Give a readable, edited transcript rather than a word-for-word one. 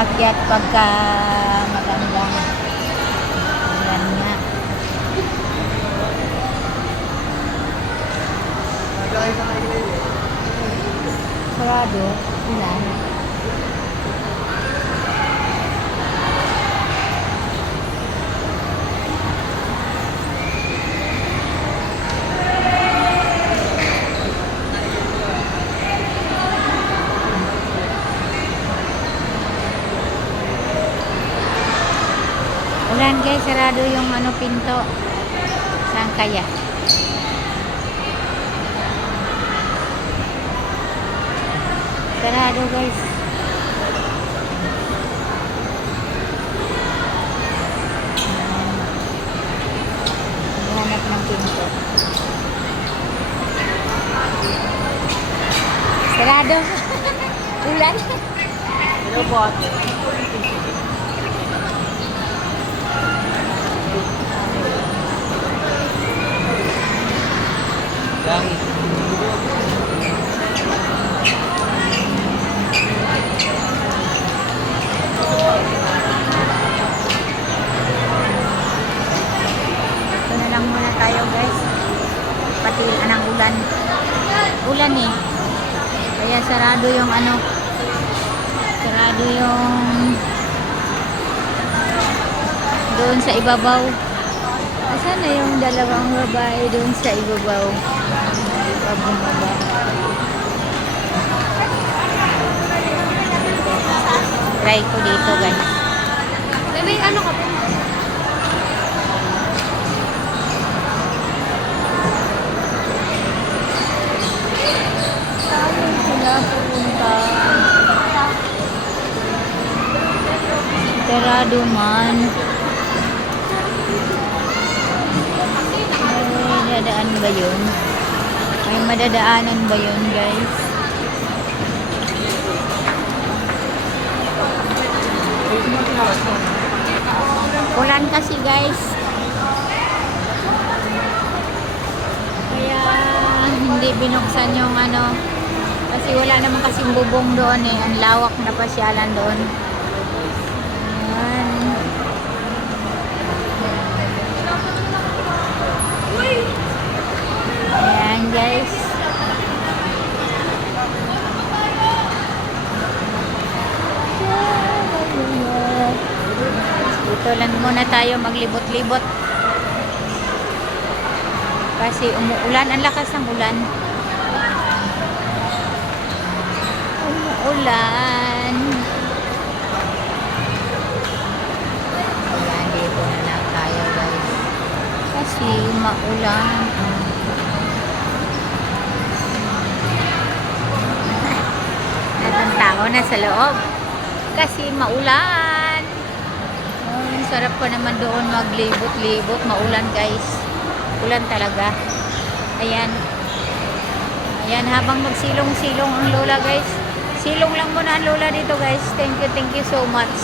akyat pagka maganda. Yan nga. Sarado. Ilan? Ulan guys, sarado yung pinto. Saan kaya? Sarado guys. Hanap ng pinto. Sarado. Ulan. Hello po ate. Langit. Ito na lang muna tayo guys. Pati anang ulan. Ulan eh. Kaya sarado yung sarado yung doon sa ibabaw. Asan na yung dalawang babae doon sa ibabaw? Pag bumaba. Try ko dito guys. May ano ka po? Saan sila pupunta? Sarado man. May dadaan ba yun? May madadaanan ba yun guys? Ulan kasi guys. Kaya hindi binuksan yung kasi wala naman kasing bubong doon eh. Ang lawak na pasyalan doon. Ayan guys. Dito lang muna tayo maglibot-libot. Kasi umuulan. Ang lakas ng ulan. Umuulan. Ayan, dito na lang tayo guys. Kasi maulan. Ang tao na sa loob. Kasi maulan. Ang sarap pa naman doon maglibot-libot. Maulan guys. Ulan talaga. Ayan. Ayan, habang magsilong-silong ang lola guys. Silong lang muna ang lola dito guys. Thank you so much.